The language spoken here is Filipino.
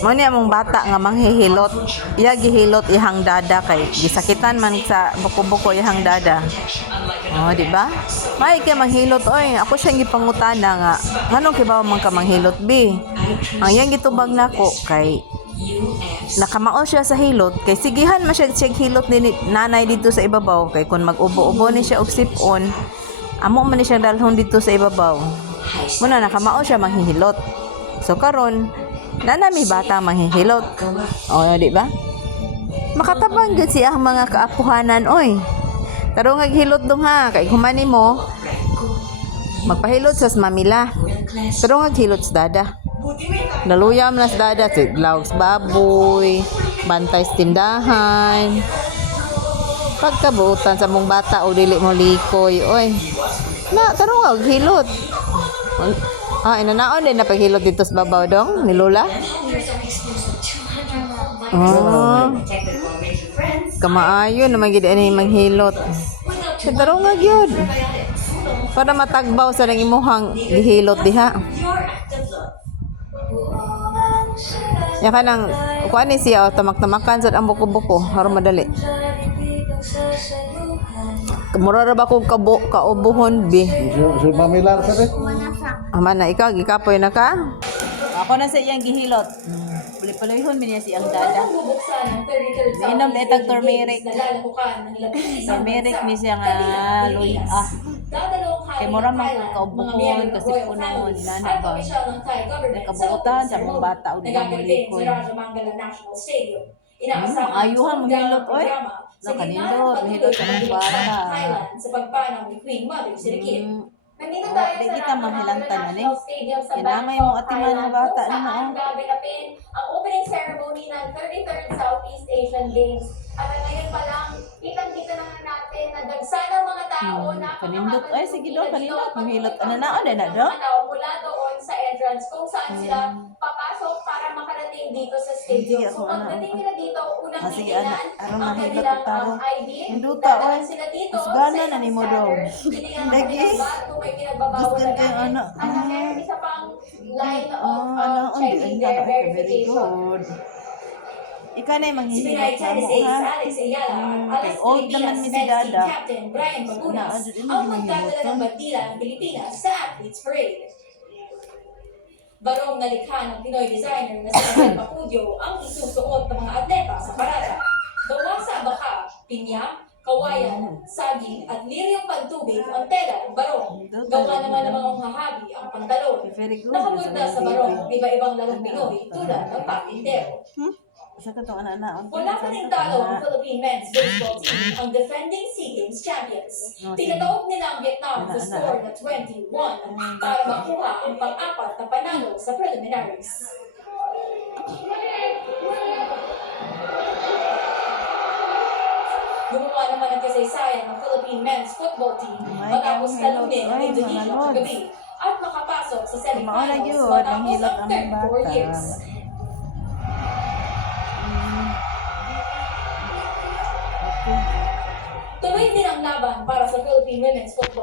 Mo ni among bata nga manghihilot. Iya gihilot ihang dada kay gisakitan man sa buko-buko ihang dada. Oh, di ba? May kay manghilot oy. Ako siyang gipangutana nga. Nganong kibaw man ka manghilot bi? Ang iyang gitubag nako kay nakamao siya sa hilot kay sigihan man siya hilot ni nanay dito sa ibabaw kay kun mag-ubo-ubo ni siya og sipon amo man ni siya dalhon dito sa ibabaw muna nakamao siya manghihilot so karon nanami bata manghihilot o di ba makatabang gud siya ang mga kaapuhanan oy tarong naghilot dong ha kay humani mo magpahilot sa mamila tarong naghilot sa dada naluyam na sa dada, siglaws baboy, bantay sa tindahan. Pagkabutan sa mong bata o dili mo likoy, oy. Na, tarong og hilot. Inanaon din na paghilot dito sa babaw dong, ni Lola. Oh. Kamaayo naman gid ani manghilot. Tarong og yun. Para matagbaw sa nang imuhang gihilot diha. Ya kanang kuan ni siya tamak-tamakan sad ang buko-buko aron madali. Mura ra ba ko kaubuhon bi? So mamilar sa rin? Aman na ikaw gikapoy na ka? Ako na sa iyang gihilot. Paluhon mi niya siyang dada. Inom na itag turmeric. Turmeric mi siya nga luya. Kay mura man ko kaubuhon kasi punon nana ba. Nakabuutan sa mga bata o di mo likod. Ayuhan mo hilot oy. Nakanindot, mahilot sa mga bata. Sa pagpanaw ni Queen Mother Sirikit. Nandito tayo Di sa kita National mahilantan National ani. Stadium sa Kinamay Bangkok, mo atiman ng bata Thailand, na kung saan gaganapin ang opening ceremony ng 33rd Southeast Asian Games. At ngayon pa lang, kitang-kita na natin na dagsa ng mga tao na kanindot ay sige do kanindot mahilot ana na na do. Mula doon sa entrance kung saan sila papasok para makarating dito sa stadium. Sige, So ako, pagdating nila dito, unang sige titingnan anak aron ang mahilot kanilang tao. ID. Hinduta Dadaan oy. sila dito Usgana sa na isang nimo do. scanner. Lagi. Kung may pinagbabawal Gusto na kayo gamit. anak. At meron isa pang line of ano checking di their very verification. good. Ikaw na manghihilot Pinay sa mo Tennessee, ha. Alex Ayala, Kay Alas old naman mi si Pilipinas, Men's Dada. Team Captain Brian Bagunas, Adyo din ang mo magdadala ng gihimuton. bandila ng Pilipinas sa Athletes Parade. Barong nalikha ng Pinoy designer na si Miguel Bacudio ang isusuot ng mga atleta sa parada. Gawa sa abaka, pinya, kawayan, saging at liryong pantubig ang tela ng barong. Gawa naman ng mga hahabi ang pantalon. Very good. Nakabunda sa barong, iba-ibang larong Pinoy tulad ng patintero. Isa ka to ana. Wala pa rin talo ang Philippine men's baseball team ang defending SEA Games champions. Pinataob nila ang Vietnam sa score na 21 para makuha ang pang-apat na panalo sa preliminaries. Gumawa naman ng kasaysayan ng Philippine men's football team matapos talunin ang Indonesia kagabi at makapasok sa semifinals matapos ang 34 years. Tuloy din ang laban para sa Philippine women's football.